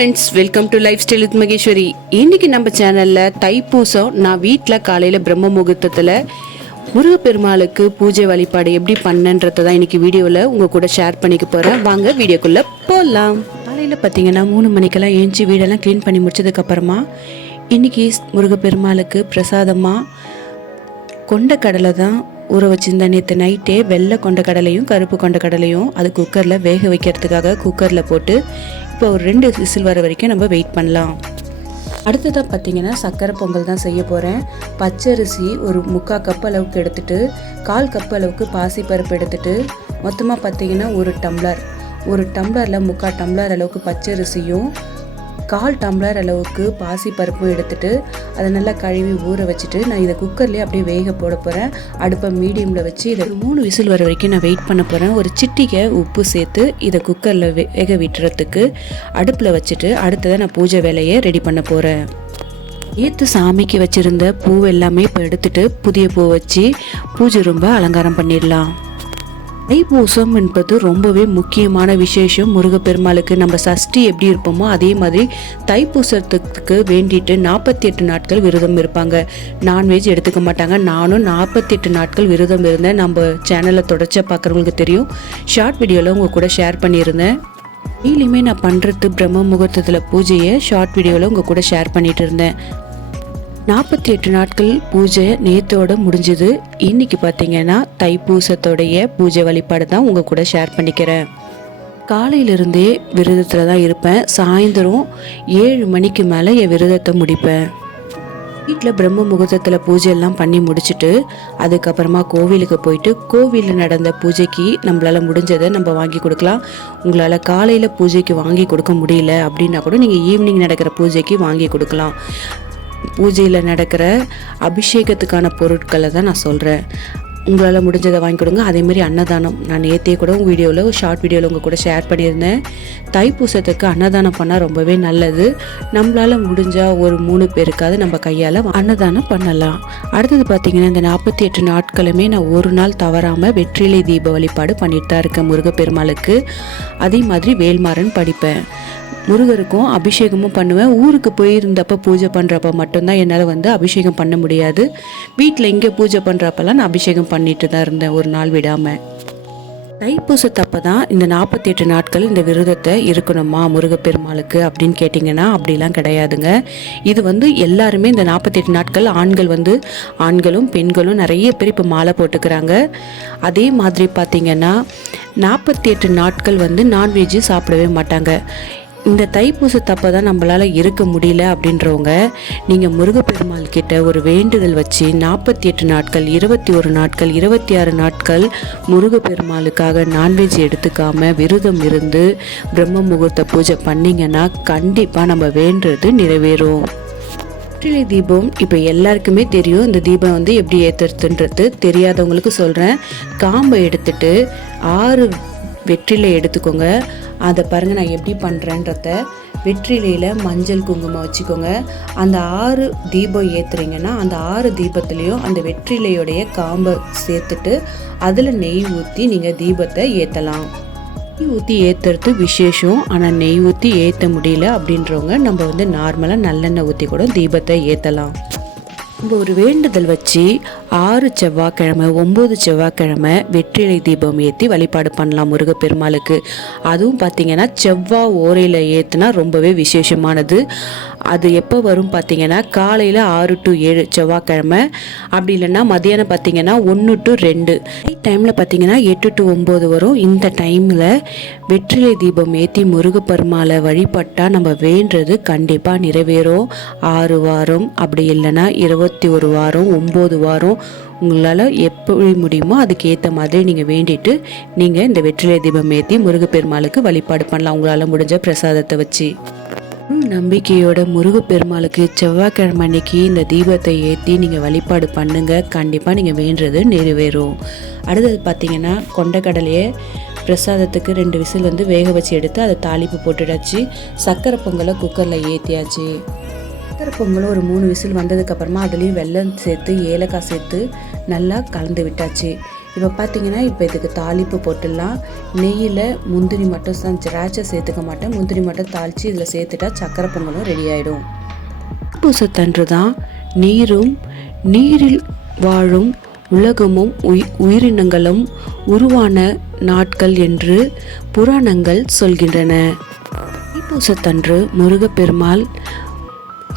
Friends welcome to lifestyle with Maheswari இன்னைக்கு நம்ம சேனலில் தைப்பூசம் நான் வீட்டில் காலையில் பிரம்ம முகூர்த்தத்தில் முருகப்பெருமாளுக்கு பூஜை வழிபாடு எப்படி பண்ணன்றதை தான் இன்னைக்கு வீடியோவில் உங்கள் கூட ஷேர் பண்ணிக்க போகிறேன் வாங்க வீடியோக்குள்ளே போகலாம் காலையில் பார்த்தீங்கன்னா மூணு மணிக்கெல்லாம் ஏஞ்சி வீடெல்லாம் க்ளீன் பண்ணி முடிச்சதுக்கப்புறமா இன்னைக்கு முருகப்பெருமாளுக்கு பிரசாதமாக கொண்டக்கடலை தான் ஊற வச்சுருந்த நேற்று நைட்டே வெள்ளை கொண்ட கடலையும் கருப்பு கொண்ட கடலையும் அது குக்கரில் வேக வைக்கிறதுக்காக குக்கரில் போட்டு இப்போ ஒரு ரெண்டு விசில் வர வரைக்கும் நம்ம வெயிட் பண்ணலாம். அடுத்ததாக பார்த்தீங்கன்னா சக்கரை பொங்கல் தான் செய்ய போகிறேன் பச்சரிசி ஒரு முக்கால் கப் அளவுக்கு எடுத்துகிட்டு கால் கப் அளவுக்கு பாசிப்பருப்பு எடுத்துகிட்டு மொத்தமாக பார்த்தீங்கன்னா ஒரு டம்ளர் ஒரு டம்ளரில் முக்கால் டம்ளர் அளவுக்கு பச்சரிசியும் கால் டம்ளர் அளவுக்கு பாசி பருப்பும் எடுத்துட்டு அதை நல்லா கழுவி ஊற வச்சுட்டு நான் இதை குக்கர்லேயே அப்படியே வேக போட போகிறேன் அடுப்பை மீடியமில் வச்சு இதை மூணு விசில் வர வரைக்கும் நான் வெயிட் பண்ண போகிறேன் ஒரு சிட்டிகை உப்பு சேர்த்து இதை குக்கரில் வேக விட்டுறதுக்கு அடுப்பில் வச்சுட்டு அடுத்ததை நான் பூஜை வேலையை ரெடி பண்ண போகிறேன் ஏற்று சாமிக்கு வச்சுருந்த பூ எல்லாமே இப்போ எடுத்துட்டு புதிய பூ வச்சு பூஜை ரொம்ப அலங்காரம் பண்ணிடலாம். தைப்பூசம் என்பது ரொம்பவே முக்கியமான விசேஷம். முருகப்பெருமாளுக்கு நம்ம சஷ்டி எப்படி இருப்போமோ அதே மாதிரி தைப்பூசத்துக்கு வேண்டிட்டு நாற்பத்தி எட்டு நாட்கள் விரதம் இருப்பாங்க. நான்வெஜ் எடுத்துக்க மாட்டாங்க. நானும் நாற்பத்தி எட்டு நாட்கள் விரதம் இருந்தேன். நம்ம சேனலை தொடச்ச பார்க்குறவங்களுக்கு தெரியும். ஷார்ட் வீடியோவில் உங்கள் கூட ஷேர் பண்ணியிருந்தேன். டெய்லியுமே நான் பண்ணுறது பிரம்ம முகூர்த்தத்தில் பூஜையை ஷார்ட் வீடியோவில் உங்கள் கூட ஷேர் பண்ணிகிட்டு இருந்தேன். நாற்பத்தி எட்டு நாட்கள் பூஜை நேத்தோட முடிஞ்சது. இன்னைக்கு பார்த்தீங்கன்னா தைப்பூசத்தோடைய பூஜை வழிபாடு தான் உங்கள் கூட ஷேர் பண்ணிக்கிறேன். காலையிலிருந்தே விரதத்தில் தான் இருப்பேன். சாயந்தரம் ஏழு மணிக்கு மேலே என் விரதத்தை முடிப்பேன். வீட்டில் பிரம்ம முகூர்த்தத்தில் பூஜை எல்லாம் பண்ணி முடிச்சுட்டு அதுக்கப்புறமா கோவிலுக்கு போயிட்டு கோவிலில் நடந்த பூஜைக்கு நம்மளால் முடிஞ்சதை நம்ம வாங்கி கொடுக்கலாம். உங்களால் காலையில் பூஜைக்கு வாங்கி கொடுக்க முடியல அப்படின்னா கூட நீங்கள் ஈவினிங் நடக்கிற பூஜைக்கு வாங்கி கொடுக்கலாம். பூஜையில் நடக்கிற அபிஷேகத்துக்கான பொருட்களை தான் நான் சொல்கிறேன் உங்களால் முடிஞ்சதை வாங்கி கொடுங்க. அதேமாரி அன்னதானம். நான் நேற்றே கூட உங்கள் வீடியோவில் ஒரு ஷார்ட் வீடியோவில் உங்கள் கூட ஷேர் பண்ணியிருந்தேன். தைப்பூசத்துக்கு அன்னதானம் பண்ணால் ரொம்பவே நல்லது. நம்மளால் முடிஞ்சால் ஒரு மூணு பேருக்காவது நம்ம கையால் அன்னதானம் பண்ணலாம். அடுத்தது பார்த்திங்கன்னா இந்த நாற்பத்தி எட்டு நாட்களுமே நான் ஒரு நாள் தவறாமல் வெற்றிலை தீப வழிபாடு பண்ணிட்டு தான் இருக்கேன் முருகப்பெருமாளுக்கு. அதே மாதிரி வேல்மாறன் படிப்பேன். முருகருக்கும் அபிஷேகமும் பண்ணுவேன். ஊருக்கு போயிருந்தப்ப பூஜை பண்ணுறப்ப மட்டும்தான் என்னால் வந்து அபிஷேகம் பண்ண முடியாது. வீட்டில் இங்கே பூஜை பண்ணுறப்பெல்லாம் நான் அபிஷேகம் பண்ணிட்டு தான் இருந்தேன் ஒரு நாள் விடாமல் தைப்பூசத்தப்போ தான் இந்த நாற்பத்தி எட்டு நாட்கள் இந்த விரதத்தை இருக்கணுமா முருகப்பெருமாளுக்கு அப்படின்னு கேட்டிங்கன்னா அப்படிலாம் கிடையாதுங்க. இது வந்து எல்லாருமே இந்த நாற்பத்தெட்டு நாட்கள் ஆண்கள் வந்து ஆண்களும் பெண்களும் நிறைய பேர் இப்போ மாலை போட்டுக்கிறாங்க. அதே மாதிரி பார்த்திங்கன்னா நாற்பத்தி எட்டு நாட்கள் வந்து நான்வெஜ்ஜு சாப்பிடவே மாட்டாங்க. இந்த தைப்பூச தப்பை தான் நம்மளால் இருக்க முடியல அப்படின்றவங்க நீங்கள் முருகப்பெருமாள் கிட்ட ஒரு வேண்டுதல் வச்சு நாற்பத்தி எட்டு நாட்கள் இருபத்தி ஒரு நாட்கள் இருபத்தி ஆறு நாட்கள் முருகப்பெருமாளுக்காக நான்வெஜ் எடுத்துக்காமல் விரதம் இருந்து பிரம்ம முகூர்த்த பூஜை பண்ணிங்கன்னா கண்டிப்பாக நம்ம வேண்டுறது நிறைவேறும். வெற்றிலை தீபம் இப்போ எல்லாருக்குமே தெரியும். இந்த தீபம் வந்து எப்படி ஏற்றுறதுன்றது தெரியாதவங்களுக்கு சொல்கிறேன் காம்பை எடுத்துட்டு ஆறு வெற்றிலை எடுத்துக்கோங்க. அதை பாருங்கள் நான் எப்படி பண்ணுறேன்றத வெற்றிலையில் மஞ்சள் குங்குமம் வச்சுக்கோங்க. அந்த ஆறு தீபம் ஏற்றுறீங்கன்னா அந்த ஆறு தீபத்துலேயும் அந்த வெற்றிலையுடைய காம்பை சேர்த்துட்டு அதில் நெய் ஊற்றி நீங்கள் தீபத்தை ஏற்றலாம் நெய் ஊற்றி ஏற்றுறது விசேஷம். ஆனால் நெய் ஊற்றி ஏற்ற முடியல அப்படின்றவங்க நம்ம வந்து நார்மலாக நல்லெண்ணெய் ஊற்றி கூட தீபத்தை ஏற்றலாம் நம்ம ஒரு வேண்டுதல் வச்சு ஆறு செவ்வாய்க்கிழமை ஒம்பது செவ்வாய்க்கிழமை வெற்றிலை தீபம் ஏற்றி வழிபாடு பண்ணலாம் முருகப்பெருமாளுக்கு. அதுவும் பார்த்தீங்கன்னா செவ்வாய் ஓரையில் ஏற்றுனா ரொம்பவே விசேஷமானது. அது எப்போ வரும் பார்த்தீங்கன்னா காலையில் ஆறு டு ஏழு செவ்வாய்க்கிழமை. அப்படி இல்லைன்னா மதியானம் பார்த்தீங்கன்னா ஒன்று டு ரெண்டு. டைமில் பார்த்தீங்கன்னா எட்டு டு ஒம்பது வரும். இந்த டைமில் வெற்றிலை தீபம் ஏற்றி முருகப்பெருமாளை வழிபட்டால் நம்ம வேண்டுறது கண்டிப்பாக நிறைவேறும். ஆறு வாரம் அப்படி இல்லைன்னா இருபத்தி ஒரு வாரம் ஒம்பது வாரம் உங்களால் எப்படி முடியுமோ அதுக்கு ஏற்ற மாதிரி நீங்கள் வேண்டிட்டு நீங்கள் இந்த வெற்றிலை தீபம் ஏற்றி முருகப்பெருமாளுக்கு வழிபாடு பண்ணலாம். உங்களால் முடிஞ்ச பிரசாதத்தை வச்சு. நம்பிக்கையோட முருகப்பெருமாளுக்கு செவ்வாய்க்கிழமை அன்னைக்கு இந்த தீபத்தை ஏற்றி நீங்கள் வழிபாடு பண்ணுங்கள் கண்டிப்பாக நீங்கள் வேண்டுறது நிறைவேறும். அடுத்தது பார்த்தீங்கன்னா கொண்டக்கடலையை பிரசாதத்துக்கு ரெண்டு விசில் வந்து வேக வச்சு எடுத்து அதை தாளிப்பு போட்டுடாச்சு சக்கரை பொங்கலை குக்கரில் ஏற்றியாச்சு சக்கரை பொங்கலும் ஒரு மூணு விசில் வந்ததுக்கப்புறமா அதுலேயும் வெள்ளம் சேர்த்து ஏலக்காய் சேர்த்து நல்லா கலந்து விட்டாச்சு. இப்போ பார்த்தீங்கன்னா இப்போ இதுக்கு தாளிப்பு போட்டுடலாம். நெய்யில் முந்திரி மட்டும் தான் திராட்சை சேர்த்துக்க மாட்டேன். முந்திரி மட்டும் தாளித்து இதில் சேர்த்துட்டா சக்கரை பொங்கலும் ரெடி ஆகிடும் பூசத்தன்று தான் நீரும் நீரில் வாழும் உலகமும் உயி உயிரினங்களும் உருவான நாட்கள் என்று புராணங்கள் சொல்கின்றன. தைப்பூசத்தன்று முருகப்பெருமாள்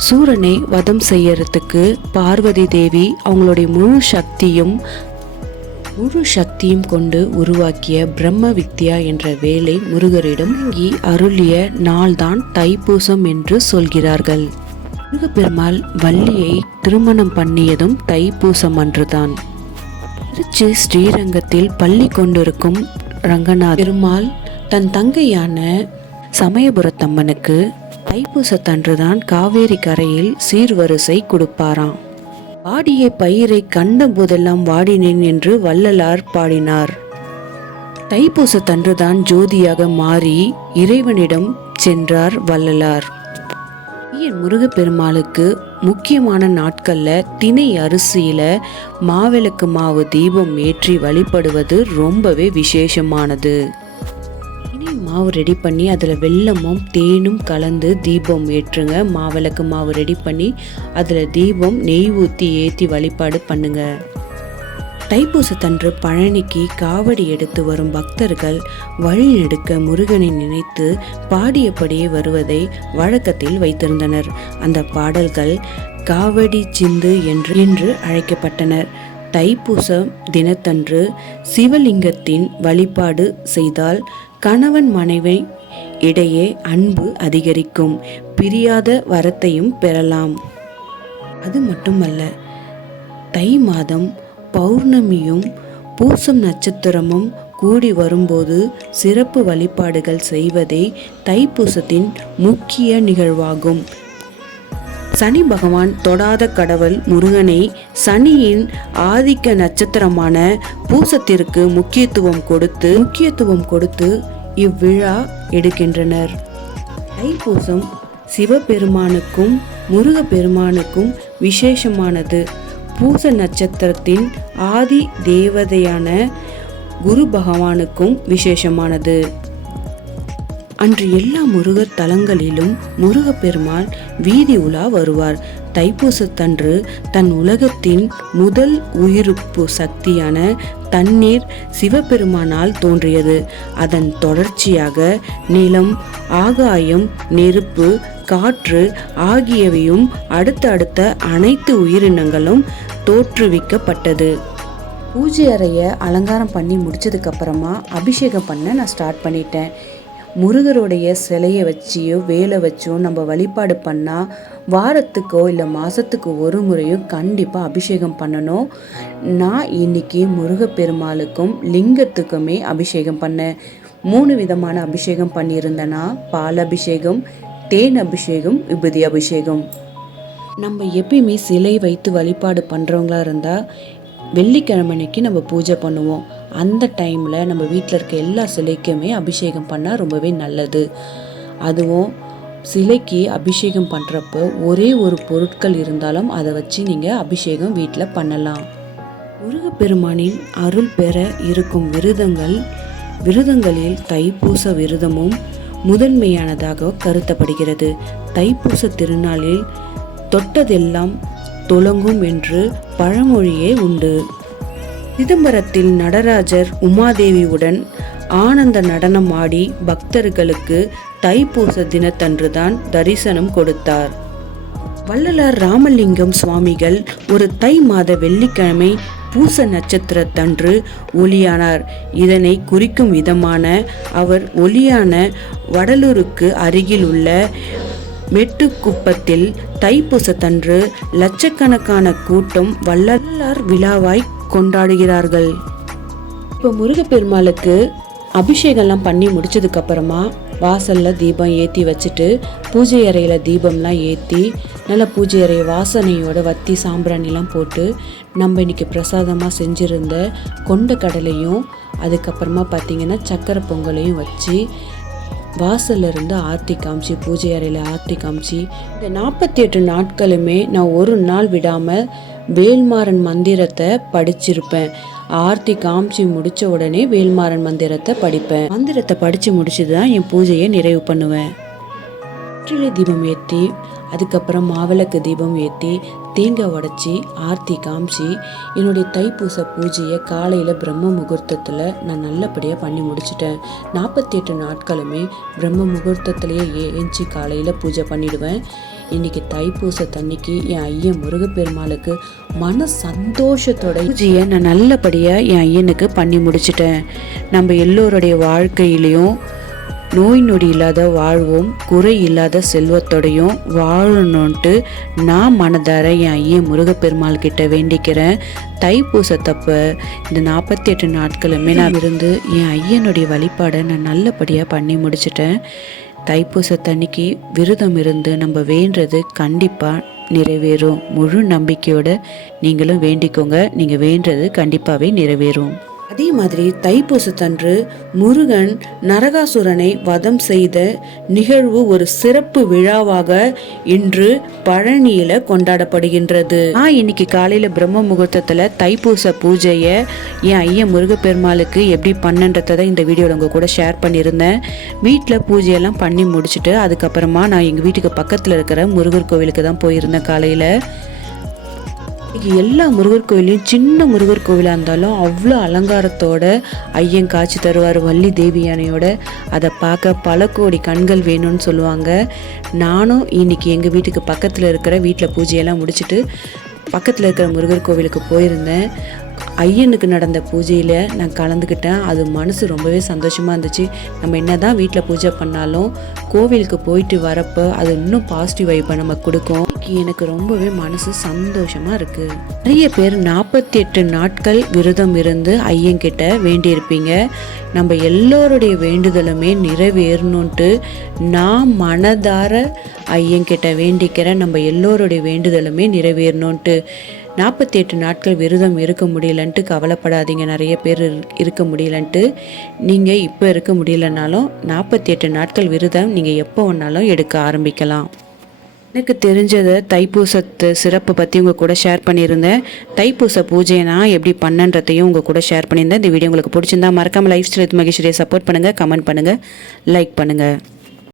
சூரனை வதம் செய்யறதுக்கு பார்வதி தேவி அவங்களுடைய முழு சக்தியும் முழு சக்தியும் கொண்டு உருவாக்கிய பிரம்ம வித்யா என்ற வேலை முருகரிடம் இங்கி அருளிய நாள்தான் தைப்பூசம் என்று சொல்கிறார்கள். முருகப்பெருமாள் வள்ளியை திருமணம் பண்ணியதும் தைப்பூசம் அன்றுதான். திருச்சி ஸ்ரீரங்கத்தில் பள்ளி கொண்டிருக்கும் ரங்கநாத் பெருமாள் தன் தங்கையான சமயபுரத்தம்மனுக்கு தைப்பூசத்தன்றுதான் காவேரி கரையில் சீர்வரிசை கொடுப்பாராம். வாடிய பயிரை கண்ட போதெல்லாம் வாடினேன் என்று வள்ளலார் பாடினார். தைப்பூசத்தன்றுதான் ஜோதியாக மாறி இறைவனிடம் சென்றார் வள்ளலார். ஐயர் முருகப்பெருமாளுக்கு முக்கியமான நாட்களில் தினை அரிசியில் மாவிளக்கு மாவு தீபம் ஏற்றி வழிபடுவது ரொம்பவே விசேஷமானது. மாவு ரெடி பண்ணி அதில் வெள்ளமும் தேனும் கலந்து தீபம் ஏற்றுங்க. மாவிளக்கு மாவு ரெடி பண்ணி அதில் தீபம் நெய் ஊற்றி ஏற்றி வழிபாடு பண்ணுங்க. தைப்பூசத்தன்று பழனிக்கு காவடி எடுத்து வரும் பக்தர்கள் வழிநெடுக்க முருகனை நினைத்து பாடியபடியே வருவதை வழக்கத்தில் வைத்திருந்தனர். அந்த பாடல்கள் காவடி சிந்து என்று என்று அழைக்கப்பட்டனர். தைப்பூச தினத்தன்று சிவலிங்கத்தின் வழிபாடு செய்தால் கணவன் மனைவி இடையே அன்பு அதிகரிக்கும். பிரியாத வரத்தையும் பெறலாம். அது மட்டுமல்ல தை மாதம் பௌர்ணமியும் பூசம் நட்சத்திரமும் கூடி வரும்போது சிறப்பு வழிபாடுகள் செய்வதே தைப்பூசத்தின் முக்கிய நிகழ்வாகும். சனி பகவான் தொடாத கடவுள் முருகனை சனியின் ஆதிக்க நட்சத்திரமான பூசத்திற்கு முக்கியத்துவம் கொடுத்து முக்கியத்துவம் கொடுத்து இவ்விழா எடுக்கின்றனர். தைப்பூசம் சிவபெருமானுக்கும் முருகப்பெருமானுக்கும் விசேஷமானது. பூச நட்சத்திரத்தின் ஆதி தேவதையான குரு பகவானுக்கும் விசேஷமானது. அன்று எல்லா முருகர் தலங்களிலும் முருகப்பெருமாள் வீதி உலா வருவார். தைப்பூசத்தன்று தன் உலகத்தின் முதல் உயிருப்பு சக்தியான தண்ணீர் சிவபெருமானால் தோன்றியது. அதன் தொடர்ச்சியாக நிலம் ஆகாயம் நெருப்பு காற்று ஆகியவையும் அடுத்தடுத்த அனைத்து உயிரினங்களும் தோற்றுவிக்கப்பட்டது. பூஜை அறையை அலங்காரம் பண்ணி முடிச்சதுக்கப்புறமா அபிஷேகம் பண்ண நான் ஸ்டார்ட் பண்ணிட்டேன். முருகருடைய சிலையை வச்சியோ வேலை வச்சோ நம்ம வழிபாடு பண்ணால் வாரத்துக்கோ இல்லை மாதத்துக்கு ஒரு முறையும் கண்டிப்பாக அபிஷேகம் பண்ணணும். நான் இன்னைக்கு முருகப்பெருமாளுக்கும் லிங்கத்துக்குமே அபிஷேகம் பண்ணேன் மூணு விதமான அபிஷேகம் பண்ணியிருந்தேன்னா பால் அபிஷேகம் தேன் அபிஷேகம் விபூதி அபிஷேகம். நம்ம எப்பயுமே சிலை வைத்து வழிபாடு பண்ணுறவங்களா இருந்தால் வெள்ளிக்கிழமை அன்னைக்கு நம்ம பூஜை பண்ணுவோம். அந்த டைமில் நம்ம வீட்டில் இருக்க எல்லா சிலைக்குமே அபிஷேகம் பண்ணால் ரொம்பவே நல்லது. அதுவும் சிலைக்கு அபிஷேகம் பண்ணுறப்போ ஒரே ஒரு பொருட்கள் இருந்தாலும் அதை வச்சு நீங்கள் அபிஷேகம் வீட்டில் பண்ணலாம். முருகப்பெருமானின் அருள் பெற இருக்கும் விரதங்கள் விரதங்களில் தைப்பூச விரதமும் முதன்மையானதாக கருதப்படுகிறது. தைப்பூச திருநாளில் தொட்டதெல்லாம் துலங்கும் என்று பழமொழியே உண்டு. சிதம்பரத்தில் நடராஜர் உமாதேவியுடன் ஆனந்த நடனம் ஆடி பக்தர்களுக்கு தைப்பூச தினத்தன்றுதான் தரிசனம் கொடுத்தார். வள்ளலார் ராமலிங்கம் சுவாமிகள் ஒரு தை மாத வெள்ளிக்கிழமை பூச நட்சத்திரத்தன்று ஒளியானார். இதனை குறிக்கும் விதமான அவர் ஒளியான வடலூருக்கு அருகில் உள்ள மெட்டுக்குப்பத்தில் தைப்பூசத்தன்று லட்சக்கணக்கான கூட்டம் வள்ளலார் விழாவாய் கொண்டாடுகிறார்கள். இப்போ முருகப்பெருமாளுக்கு அபிஷேகம்லாம் பண்ணி முடிச்சதுக்கு அப்புறமா வாசல்ல தீபம் ஏற்றி வச்சுட்டு பூஜை அறையில் தீபம்லாம் ஏற்றி நல்ல பூஜை அறை வாசனையோட வத்தி சாம்பிராணிலாம் போட்டு நம்ம இன்னைக்கு பிரசாதமாக செஞ்சுருந்த கொண்ட கடலையும் அதுக்கப்புறமா பார்த்தீங்கன்னா சக்கரை பொங்கலையும் வச்சு வாசல்ல இருந்து ஆர்த்தி காமிச்சு பூஜை அறையில் ஆர்த்தி காமிச்சு இந்த நாற்பத்தி எட்டு நாட்களுமே நான் ஒரு நாள் விடாமல் வேல்மாறன் மந்திரத்தை படிச்சிருப்பேன். ஆர்த்தி காமிச்சு முடிச்ச உடனே வேல்மாறன் மந்திரத்தை படிப்பேன். மந்திரத்தை படிச்சு முடிச்சுட்டு தான் என் பூஜையை நிறைவு பண்ணுவேன். வெற்றிலை தீபம் ஏற்றி அதுக்கப்புறம் மாவிளக்கு தீபம் ஏற்றி தேங்காய் உடச்சி ஆர்த்தி காமிச்சு என்னுடைய தைப்பூச பூஜையை காலையில் பிரம்ம முகூர்த்தத்தில் நான் நல்லபடியாக பண்ணி முடிச்சிட்டேன். நாற்பத்தி எட்டு நாட்களுமே பிரம்ம முகூர்த்தத்திலேயே ஏஞ்சி காலையில் பூஜை பண்ணிடுவேன். இன்னைக்கு தைப்பூச தண்ணிக்கு என் ஐயன் முருகப்பெருமாளுக்கு மன சந்தோஷத்தோட பூஜையை நான் நல்லபடியாக என் ஐயனுக்கு பண்ணி முடிச்சிட்டேன். நம்ம எல்லோருடைய வாழ்க்கையிலையும் நோய் நொடி இல்லாத வாழ்வும் குறை இல்லாத செல்வத்தோடையும் வாழணுன்ட்டு நான் மனதார என் ஐயன் முருகப்பெருமாள் கிட்ட வேண்டிக்கிறேன். தைப்பூசத்தப்ப இந்த நாற்பத்தி எட்டு நாட்களுமே நான் இருந்து என் ஐயனுடைய வழிபாடை நான் நல்லபடியாக பண்ணி முடிச்சிட்டேன். தைப்பூசத்தன்னைக்கு விரதம் இருந்து நம்ம வேண்டுறது கண்டிப்பாக நிறைவேறும். முழு நம்பிக்கையோட நீங்களும் வேண்டிக்கோங்க. நீங்கள் வேண்டுறது கண்டிப்பாகவே நிறைவேறும். அதே மாதிரி தைப்பூசத்தன்று முருகன் நரகாசுரனை வதம் செய்த நிகழ்வு ஒரு சிறப்பு விழாவாக இன்று பழனியில கொண்டாடப்படுகின்றது. நான் இன்னைக்கு காலையில பிரம்ம முகூர்த்தத்துல தைப்பூச பூஜையை என் ஐயன் முருகப்பெருமாளுக்கு எப்படி பண்ணன்றதை இந்த வீடியோவில் உங்க கூட ஷேர் பண்ணியிருந்தேன். வீட்டில் பூஜையெல்லாம் பண்ணி முடிச்சுட்டு அதுக்கப்புறமா நான் எங்கள் வீட்டுக்கு பக்கத்தில் இருக்கிற முருகர் கோவிலுக்கு தான் போயிருந்தேன் காலையில். இன்னைக்கு எல்லா முருகர் கோயிலையும் சின்ன முருகர் கோவிலாக இருந்தாலும் அவ்வளோ அலங்காரத்தோட ஐயன் காட்சி தருவார் வள்ளி தேவி யானையோட. அதை பார்க்க பல கோடி கண்கள் வேணும்னு சொல்லுவாங்க. நானும் இன்னைக்கு எங்கள் வீட்டுக்கு பக்கத்தில் இருக்கிற வீட்டில் பூஜையெல்லாம் முடிச்சுட்டு பக்கத்தில் இருக்கிற முருகர் கோவிலுக்கு போயிருந்தேன். ஐயனுக்கு நடந்த பூஜையில் நான் கலந்துக்கிட்டேன். அது மனசு ரொம்பவே சந்தோஷமாக இருந்துச்சு. நம்ம என்ன தான் வீட்டில் பூஜை பண்ணாலும் கோவிலுக்கு போயிட்டு வரப்போ அது இன்னும் பாசிட்டிவ் வைப்பை நமக்கு கொடுக்கும். இன்னைக்கு எனக்கு ரொம்பவே மனசு சந்தோஷமாக இருக்குது நிறைய பேர் நாற்பத்தி எட்டு நாட்கள் விரதம் இருந்து ஐயங்கிட்ட வேண்டியிருப்பீங்க. நம்ம எல்லோருடைய வேண்டுதலுமே நிறைவேறணுன்ட்டு நான் மனதார ஐயங்கிட்ட வேண்டிக்கிறேன். நம்ம எல்லோருடைய வேண்டுதலுமே நிறைவேறணுன்ட்டு நாற்பத்தி எட்டு நாட்கள் விரதம் இருக்க முடியலன்ட்டு கவலைப்படாதீங்க. நிறைய பேர் இருக்க முடியலன்ட்டு. நீங்கள் இப்போ இருக்க முடியலனாலும் நாற்பத்தி எட்டு நாட்கள் விரதம் நீங்கள் எப்போ வேணாலும் எடுக்க ஆரம்பிக்கலாம். எனக்கு தெரிஞ்சதை தைப்பூசத்து சிறப்பை பற்றி உங்கள் கூட ஷேர் பண்ணியிருந்தேன். தைப்பூச பூஜையை நான் எப்படி பண்ணன்றதையும் உங்கள் கூட ஷேர் பண்ணியிருந்தேன். இந்த வீடியோ உங்களுக்கு பிடிச்சிருந்தா மறக்காமல் லைஃப் ஸ்டைல் மகேஸ்வரியை சப்போர்ட் பண்ணுங்கள் கமெண்ட் பண்ணுங்கள் லைக் பண்ணுங்கள்